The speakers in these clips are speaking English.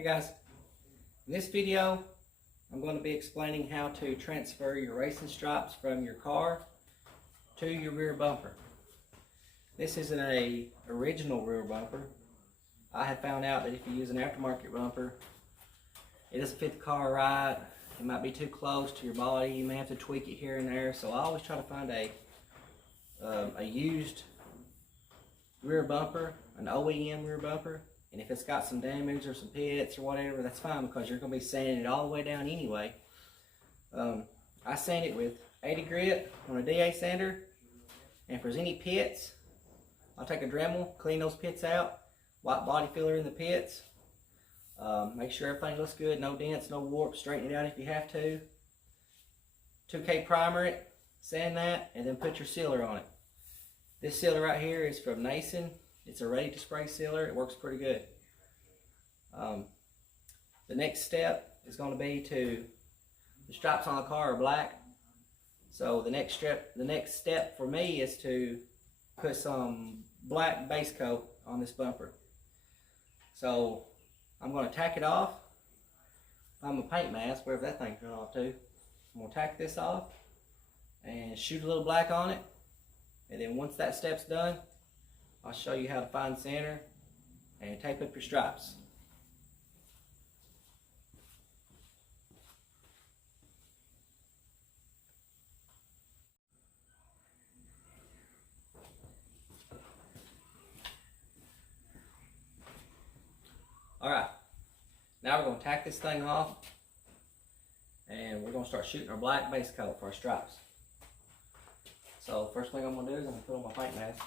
Hey guys, in this video I'm going to be explaining how to transfer your racing stripes from your car to your rear bumper. This isn't an original rear bumper. I have found out that if you use an aftermarket bumper, it doesn't fit the car right. It might be too close to your body. You may have to tweak it here and there. So I always try to find a used rear bumper, an OEM rear bumper. And if it's got some damage or some pits or whatever, that's fine because you're going to be sanding it all the way down anyway. I sand it with 80 grit on a DA sander. And if there's any pits, I'll take a Dremel, clean those pits out, white body filler in the pits. Make sure everything looks good, no dents, no warps, straighten it out if you have to. 2K primer it, sand that, and then put your sealer on it. This sealer right here is from Nason. It's a ready to spray sealer. It works pretty good. The next step is going to be the stripes on the car are black. So the next step for me is to put some black base coat on this bumper. So I'm going to tack it off. I'm a paint mask, wherever that thing's run off to. I'm going to tack this off and shoot a little black on it. And then once that step's done, I'll show you how to find center and tape up your stripes. Alright, now we're going to tack this thing off and we're going to start shooting our black base coat for our stripes. So first thing I'm going to do is I'm going to put on my paint mask.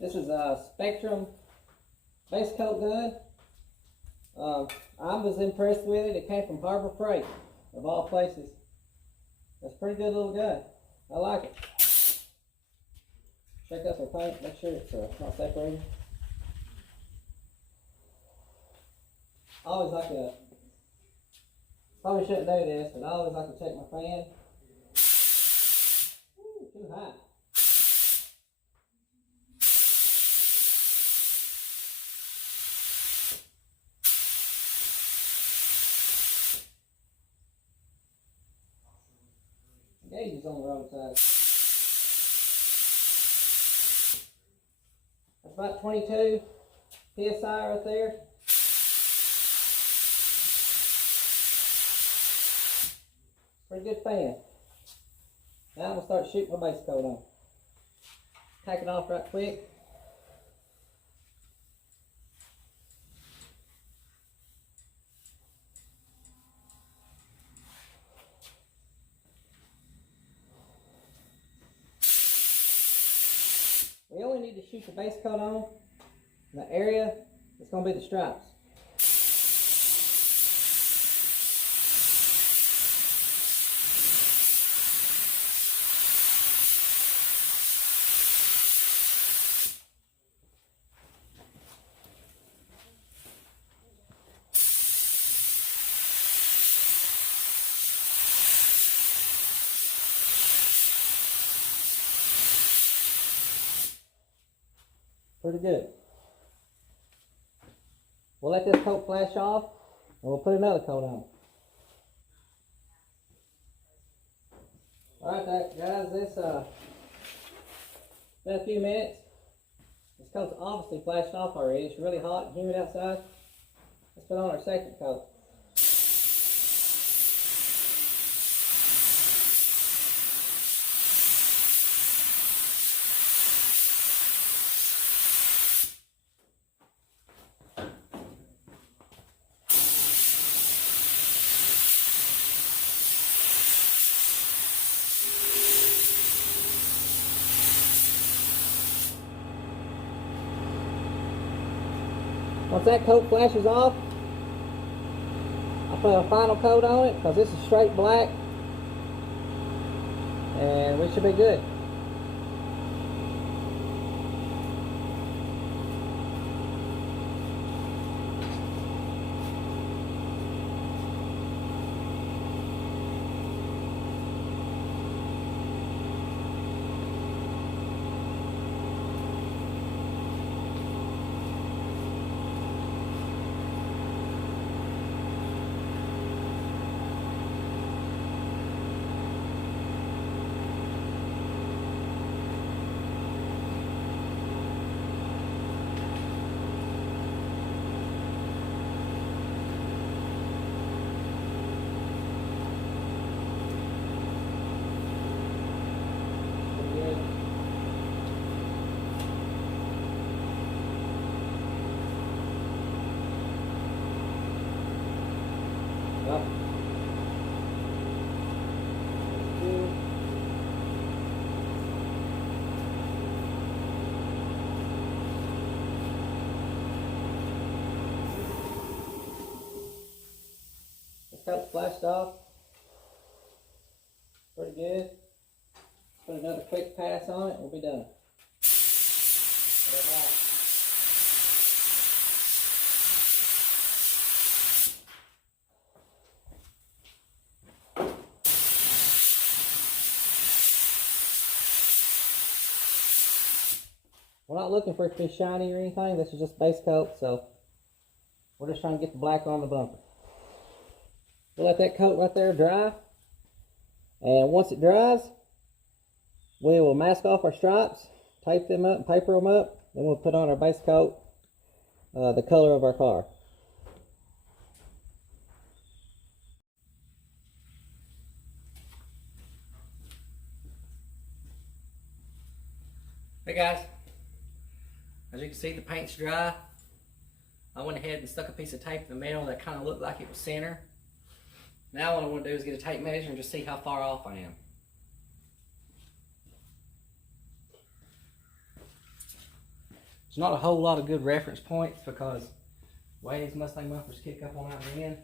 This is a Spectrum base coat gun. I was impressed with it. It came from Harbor Freight, of all places. That's a pretty good little gun. I like it. Check out our paint, make sure it's not separated. I always like to, probably shouldn't do this, but I always like to check my fan. Ooh, too high. Gauge is on the wrong side. That's about 22 PSI right there. Pretty good fan. Now I'm going to start shooting my base coat on. Tack it off right quick. We only need to shoot the base coat on the area that's going to be the stripes. Pretty good. We'll let this coat flash off and we'll put another coat on. Alright guys, this been a few minutes. This coat's obviously flashed off already. It's really hot and humid outside. Let's put on our second coat. Once that coat flashes off, I'll put a final coat on it because this is straight black and we should be good. Up. Two. This coat's flashed off. Pretty good. Put another quick pass on it, we'll be done. We're not looking for it to be shiny or anything. This is just base coat, so we're just trying to get the black on the bumper. We'll let that coat right there dry. And once it dries, we will mask off our stripes, tape them up, paper them up, then we'll put on our base coat, the color of our car. Hey guys, as you can see the paint's dry. I went ahead and stuck a piece of tape in the middle that kind of looked like it was center. Now what I want to do is get a tape measure and just see how far off I am. There's not a whole lot of good reference points because the way these Mustang bumpers kick up on out the end,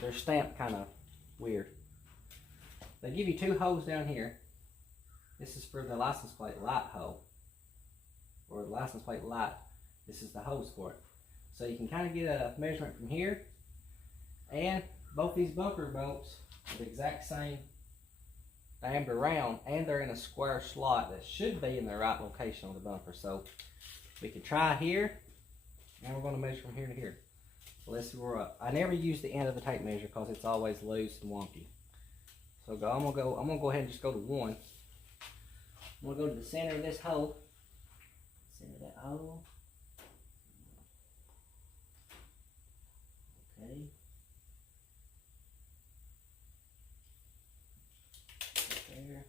they're stamped kind of weird. They give you two holes down here. This is for the license plate light hole, or the license plate light. This is the hose for it. So you can kind of get a measurement from here. And both these bumper bolts are the exact same diameter round, and they're in a square slot that should be in the right location on the bumper. So we can try here, and we're going to measure from here to here. So let's see where we're up. I never use the end of the tape measure because it's always loose and wonky. So I'm gonna go ahead and just go to 1. I'm gonna go to the center of this hole. Center of that hole. Okay. There.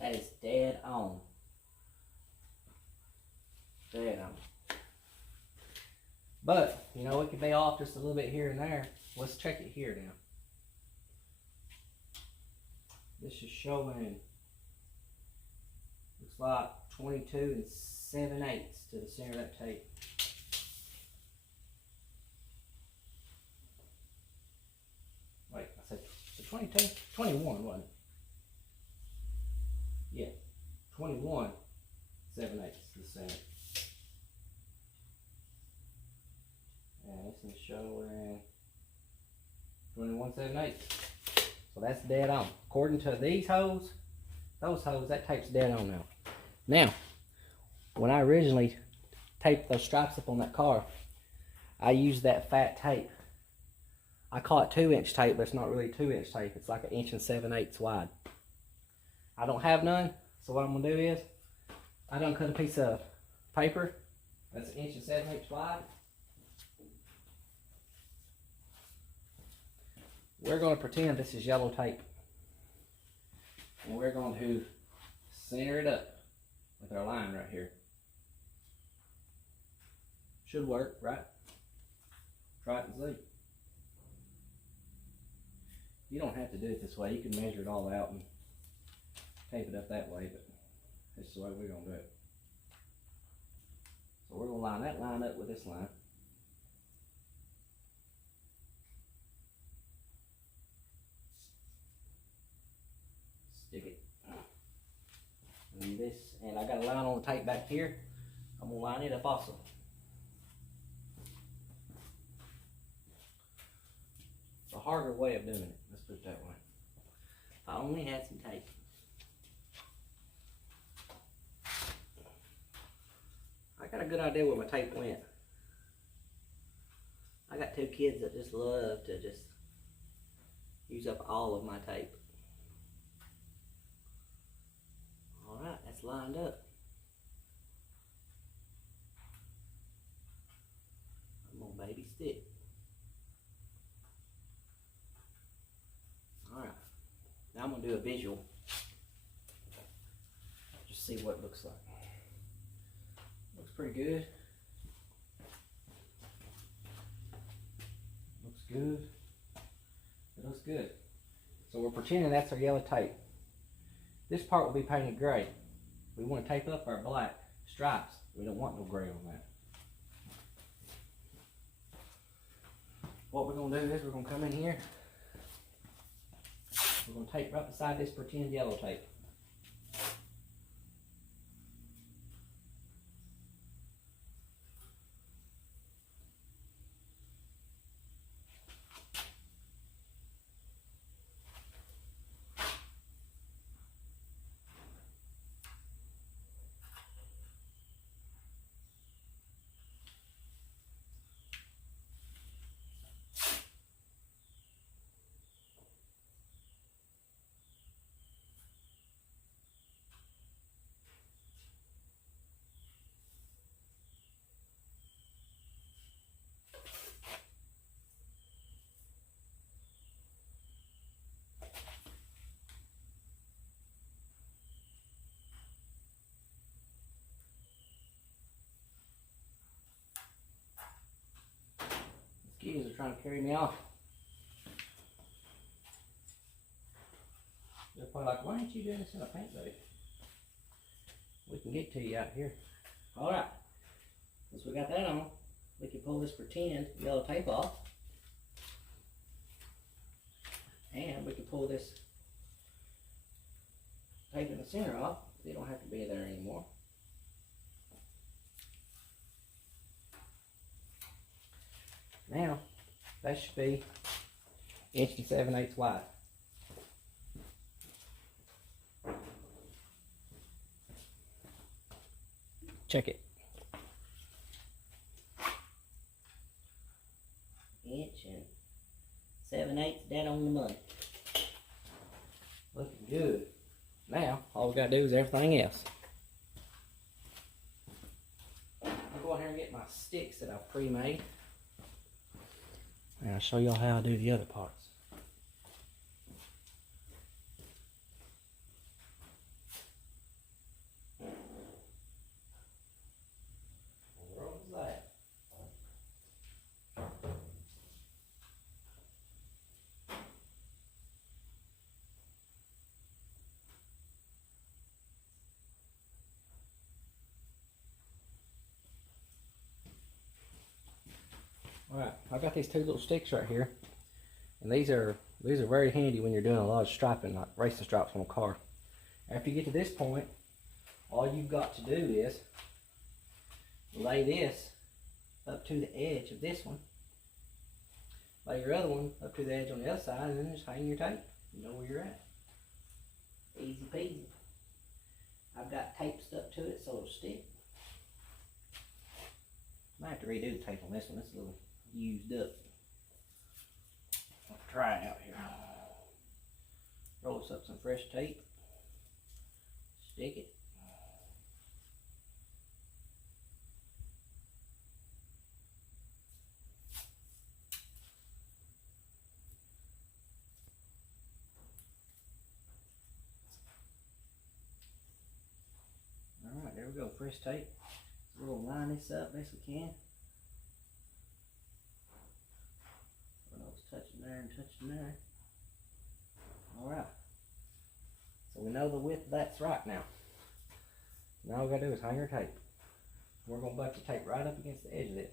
That is dead on. Dead on. But, you know, it could be off just a little bit here and there. Let's check it here now. This is showing, looks like 22 7/8 to the center of that tape. Wait, I said 22? 21, wasn't it? Yeah, 21 7/8 to the center. And this is showing 21 7/8. So that's dead on. According to these holes, those holes, that tape's dead on now. Now, when I originally taped those stripes up on that car, I used that fat tape. I call it 2-inch tape, but it's not really 2-inch tape. It's like 1 7/8 inches wide. I don't have none, so what I'm gonna do is, I done cut a piece of paper that's 1 7/8 inches wide. We're going to pretend this is yellow tape, and we're going to center it up with our line right here. Should work, right? Try it and see. You don't have to do it this way. You can measure it all out and tape it up that way, but this is the way we're going to do it. So we're going to line that line up with this line. Stick it. And this, and I got a line on the tape back here. I'm gonna line it up also. It's a harder way of doing it. Let's put it that way. If I only had some tape. I got a good idea where my tape went. I got 2 kids that just love to just use up all of my tape. Alright, that's lined up. I'm gonna baby stick. Alright, now I'm gonna do a visual. Just see what it looks like. Looks pretty good. good. It looks good. So we're pretending that's our yellow tape. This part will be painted gray. We want to tape up our black stripes. We don't want no gray on that. What we're going to do is we're going to come in here. We're going to tape right beside this pretend yellow tape. Mosquitoes are trying to carry me off. They're probably like, why ain't you doing this in a paint booth? We can get to you out here. Alright, since we got that on, we can pull this pretend yellow tape off. And we can pull this tape in the center off. They don't have to be there anymore. Now, that should be 1 7/8 wide. Check it. 1 7/8 dead on the money. Looking good. Now, all we gotta do is everything else. I'll go ahead and get my sticks that I've pre-made. And I'll show y'all how I do the other parts. Where was that? Alright, I've got these 2 little sticks right here, and these are very handy when you're doing a lot of striping, like racing stripes on a car. After you get to this point, all you've got to do is lay this up to the edge of this one, lay your other one up to the edge on the other side, and then just hang your tape. You know where you're at. Easy peasy. I've got tape stuck to it so it'll stick. Might have to redo the tape on this one. It's a little used up. Let's try it out here. Roll us up some fresh tape. Stick it. Alright, there we go. Fresh tape. We're going to line this up best we can. Touching there and touching there. Alright. So we know the width that's right now. Now all we gotta do is hang our tape. We're gonna butt the tape right up against the edge of this.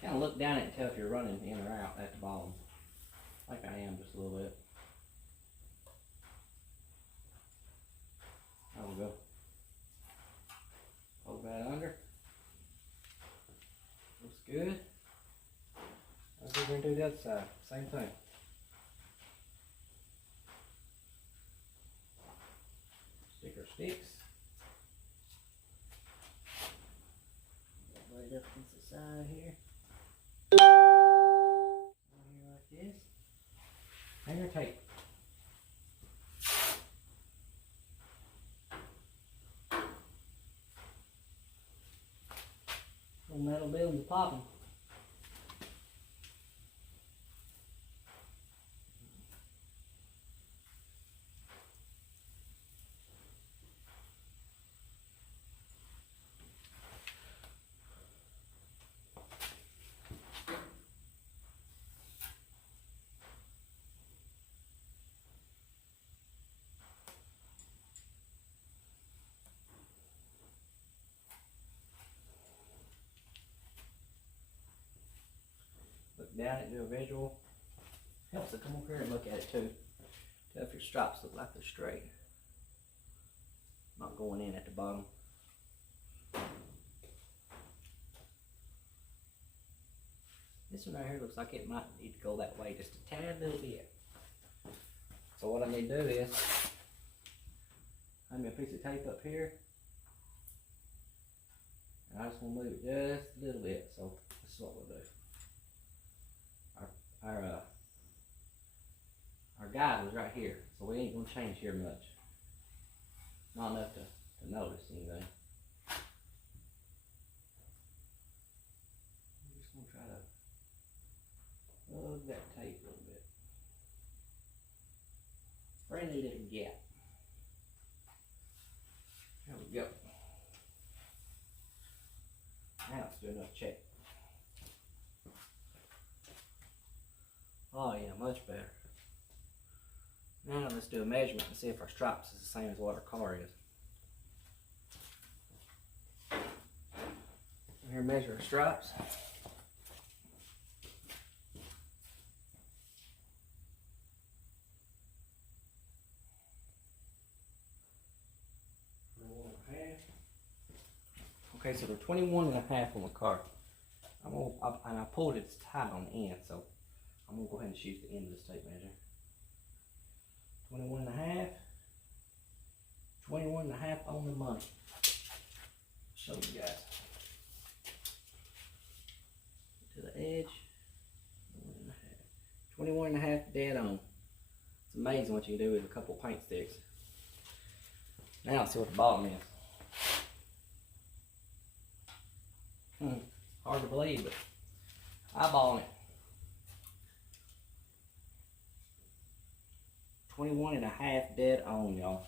Kind of look down at it and tell if you're running in or out at the bottom. Like I am just a little bit. There we go. Hold that under. Looks good. Let's go and do the other side. Same thing. Stick our sticks. Right up against the side here. Here like this. Hanger tape. Little metal buildings popping. Look down at the visual. Helps to come over here and look at it too. Tell if your stripes look like they're straight. Not going in at the bottom. This one right here looks like it might need to go that way just a tad little bit. So what I need to do is, I have a piece of tape up here. And I just want to move it just a little bit. So this is what we'll do. Our guide was right here, so we ain't gonna change here much. Not enough to notice anything. I'm just gonna try to plug that tape a little bit. Friendly little gap. There we go. Now let's do another check. Oh yeah, much better. Now let's do a measurement and see if our stripes is the same as what our car is. Here, measure our stripes. Okay, so they're 21 and a half on the car. And I pulled it tight on the end, so I'm gonna go ahead and shoot the end of this tape measure. 21 and a half. 21 and a half on the money. Show you guys. To the edge. 21 and a half dead on. It's amazing what you can do with a couple paint sticks. Now let's see what the bottom is. Hard to believe, but eyeballing it. 21 and a half dead on, y'all.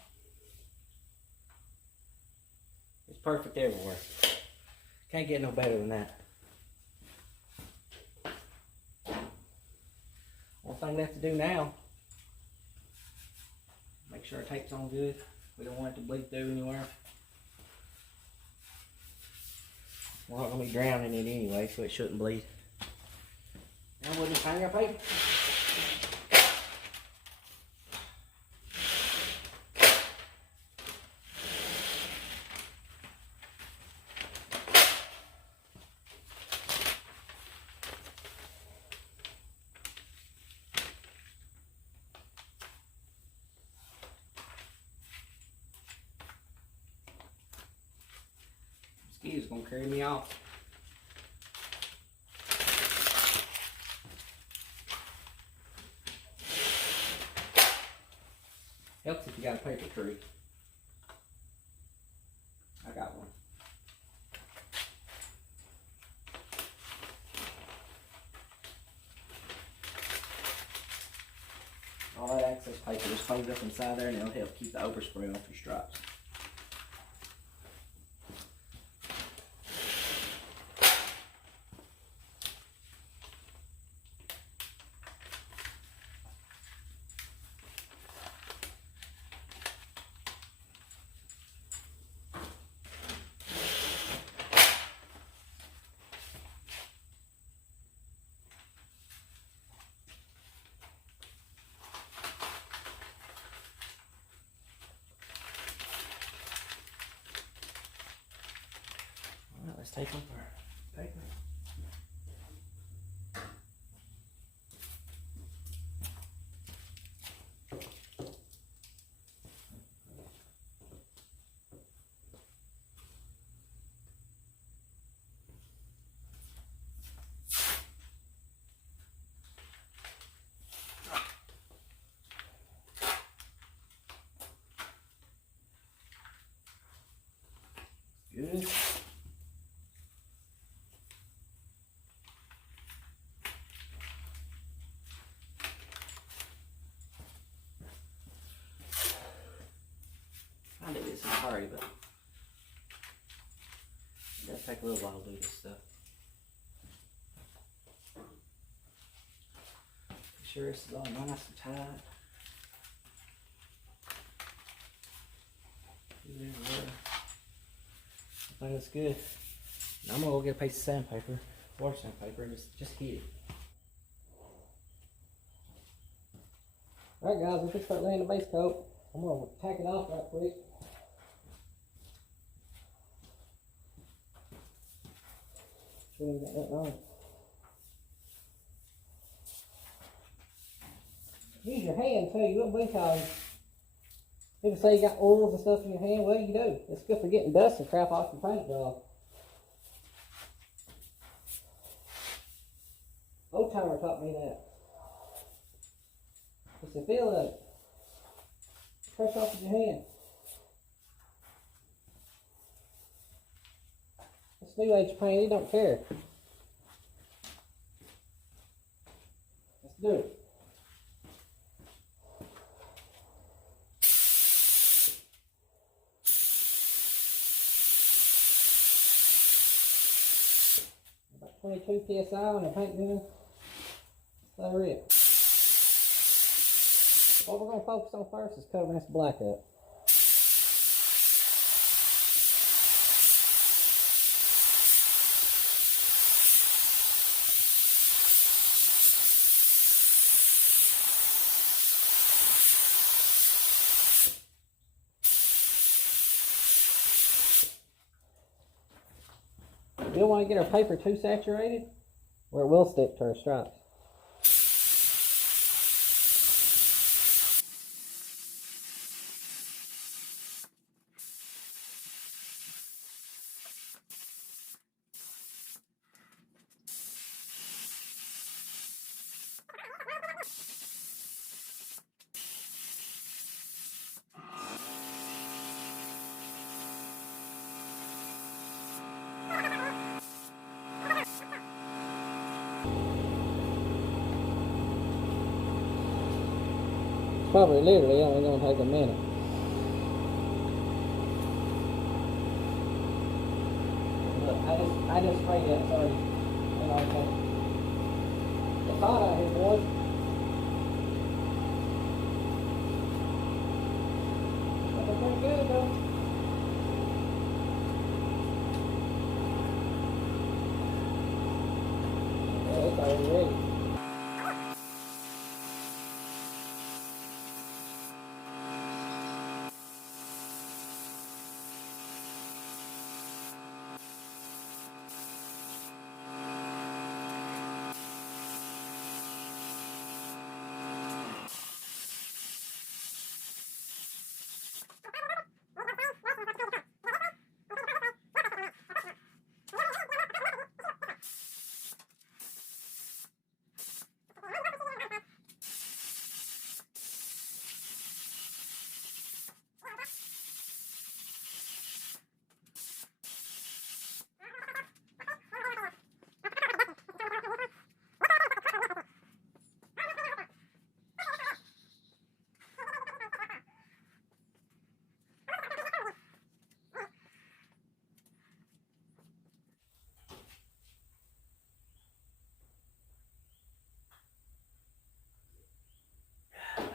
It's perfect everywhere. Can't get no better than that. One thing left to do now, make sure our tape's on good. We don't want it to bleed through anywhere. We're not going to be drowning in it anyway, so it shouldn't bleed. Now we'll just hang our paper. Ski's gonna carry me off. Helps if you got a paper tree. I got one. All that excess paper just folds up inside there and it'll help keep the overspray off your stripes. Let's take off our paper. Good. I do this in a hurry, but it does take a little while to do this stuff. Make sure it's all nice and tight. I think that's good. Now I'm gonna go get a piece of sandpaper, water sandpaper, and just hit it. Alright guys, let's just start laying the base coat. I'm gonna tack it off right quick. Sure we got that wrong. Use your hand too. You wouldn't believe how people say you got oils and stuff in your hand. Well, you do. It's good for getting dust and crap off your paint job. Old timer taught me that. It's the feel of it. Press off with your hand. This new age paint, it don't care. Let's do it. About 22 psi on the paint gun. So it. What we're going to focus on first is covering this black up. We don't want to get our paper too saturated, or it will stick to our stripes. Probably literally only going to take a minute. Look, I just sprayed that, sorry. It's hot out here, boys. Looking pretty good, though. Yeah, it's already ready.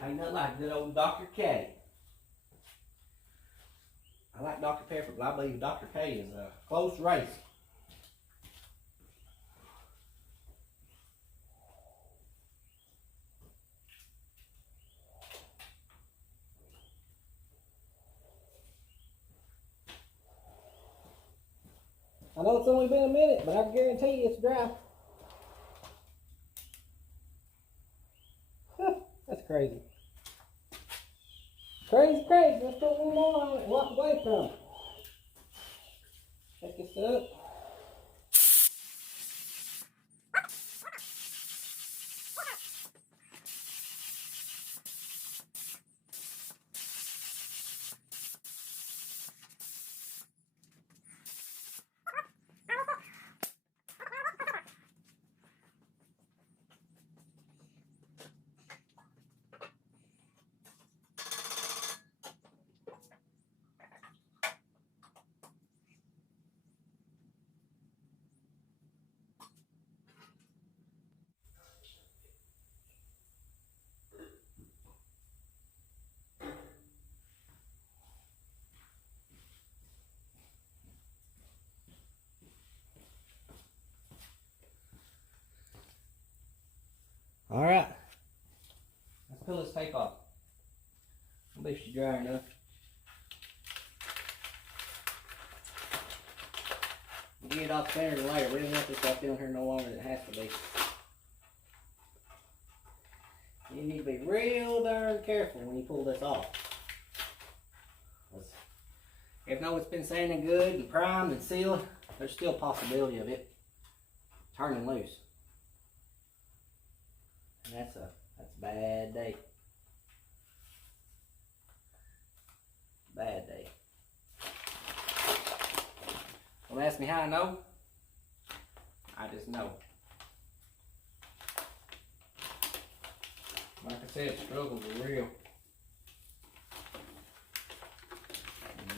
Ain't nothing like good old Dr. K. I like Dr. Pepper, but I believe Dr. K is a close race. I know it's only been a minute, but I guarantee you it's dry. That's crazy. Crazy, crazy. Let's put one more on it and walk away from it. Check this up. Alright, let's peel this tape off. At least she's dry enough. We'll get it off sooner than later. We don't want this stuff down here no longer than it has to be. You need to be real darn careful when you pull this off. Even though it's been sanded good and primed and sealed, there's still a possibility of it turning loose. And that's a bad day. Bad day. Don't ask me how I know. I just know. Like I said, struggles are real.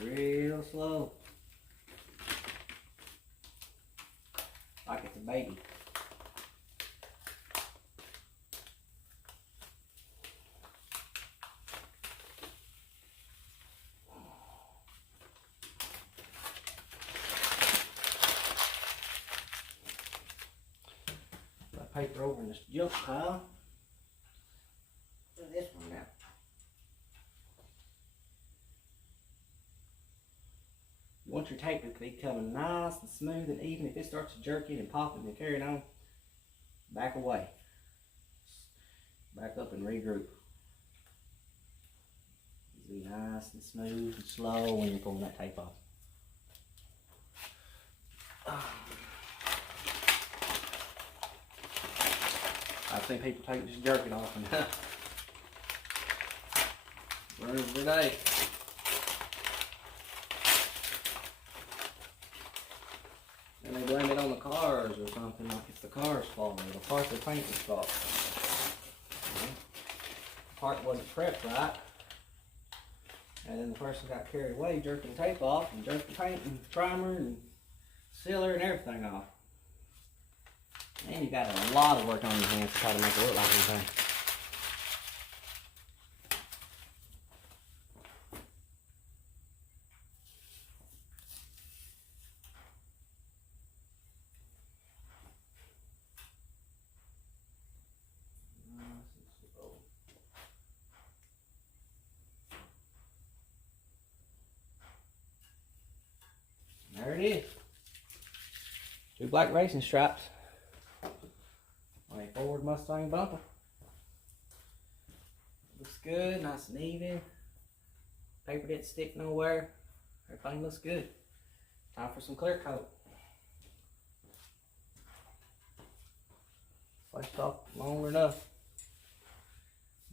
Real slow. Like it's a baby. Put paper over in this junk pile. Do this one now. You want your tape to be coming nice and smooth and even. If it starts jerking and popping and carrying on, back away. Back up and regroup. Be nice and smooth and slow when you're pulling that tape off. I've seen people take just jerking off and burns their day. And they blame it on the cars or something, like it's the car's fault or the part of the painter's fault. The part wasn't prepped right. And then the person got carried away, jerking the tape off and jerked the paint and primer and sealer and everything off. And you got a lot of work on your hands to try to make it look like anything. There it is. 2 black racing stripes on a Ford Mustang bumper. Looks good, nice and even. Paper didn't stick nowhere. Everything looks good. Time for some clear coat. Sliced off long enough.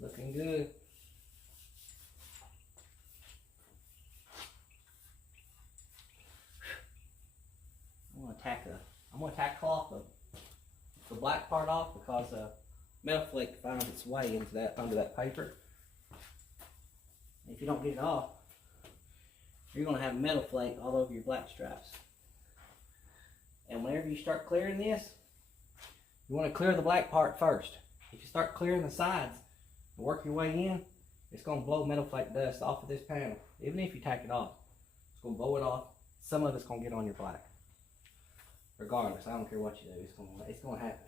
Looking good. I'm gonna tack cloth the black part off because metal flake finds its way into that under that paper. If you don't get it off, you're gonna have metal flake all over your black stripes. And whenever you start clearing this, you want to clear the black part first. If you start clearing the sides and work your way in, it's gonna blow metal flake dust off of this panel. Even if you tack it off, it's gonna blow it off. Some of it's gonna get on your black. Regardless, I don't care what you do, it's gonna happen.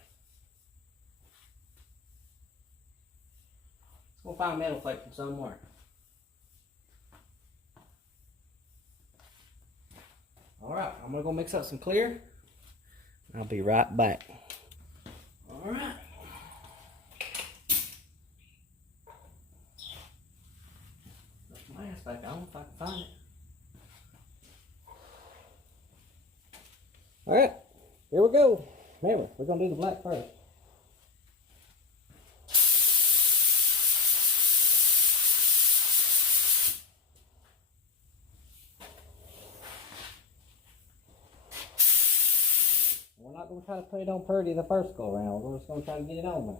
It's gonna find metal flake from somewhere. Alright, I'm gonna go mix up some clear. I'll be right back. Alright. Put my ass back on if I can find it. Alright, here we go. Remember, we're going to do the black first. We're not going to try to put it on pretty the first go around. We're just going to try to get it on there.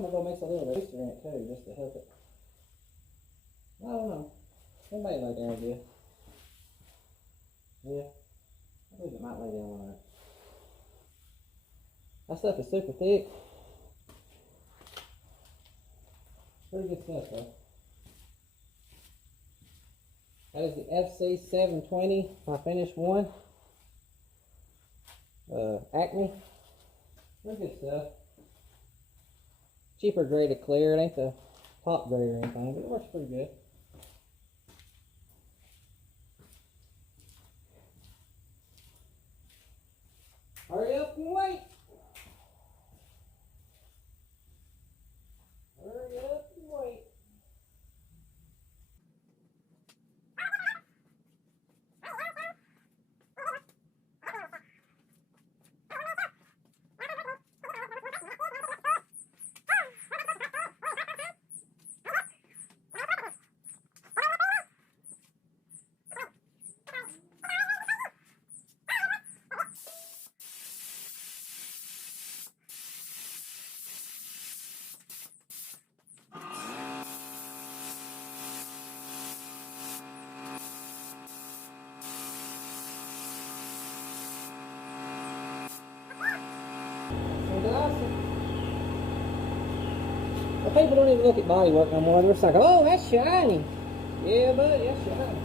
I'm gonna go mix a little booster in it too, just to help it. I don't know. Somebody lay down good. Yeah. I believe it might lay down on that. That stuff is super thick. Pretty good stuff though. That is the FC720, my finished one. Acme. Pretty good stuff. Cheaper grade of clear. It ain't the top grade or anything, but it works pretty good. Hurry up and wait. Hurry up and wait. Well, people don't even look at body work no more. They're just like, oh, that's shiny. Yeah, buddy, that's shiny.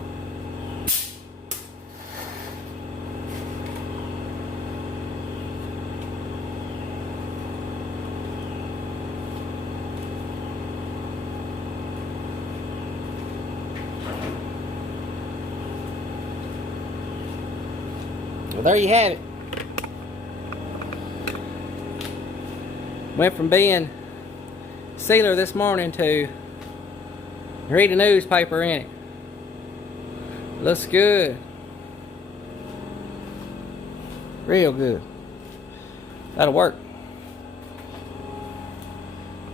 Well, there you have it. Went from being sealer this morning to read a newspaper in it. Looks good. Real good. That'll work.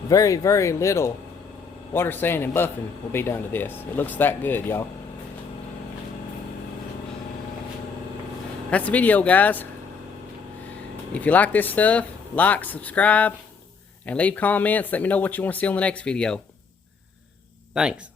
Very, very little water sand and buffing will be done to this. It looks that good, y'all. That's the video, guys. If you like this stuff, like, subscribe, and leave comments. Let me know what you want to see on the next video. Thanks.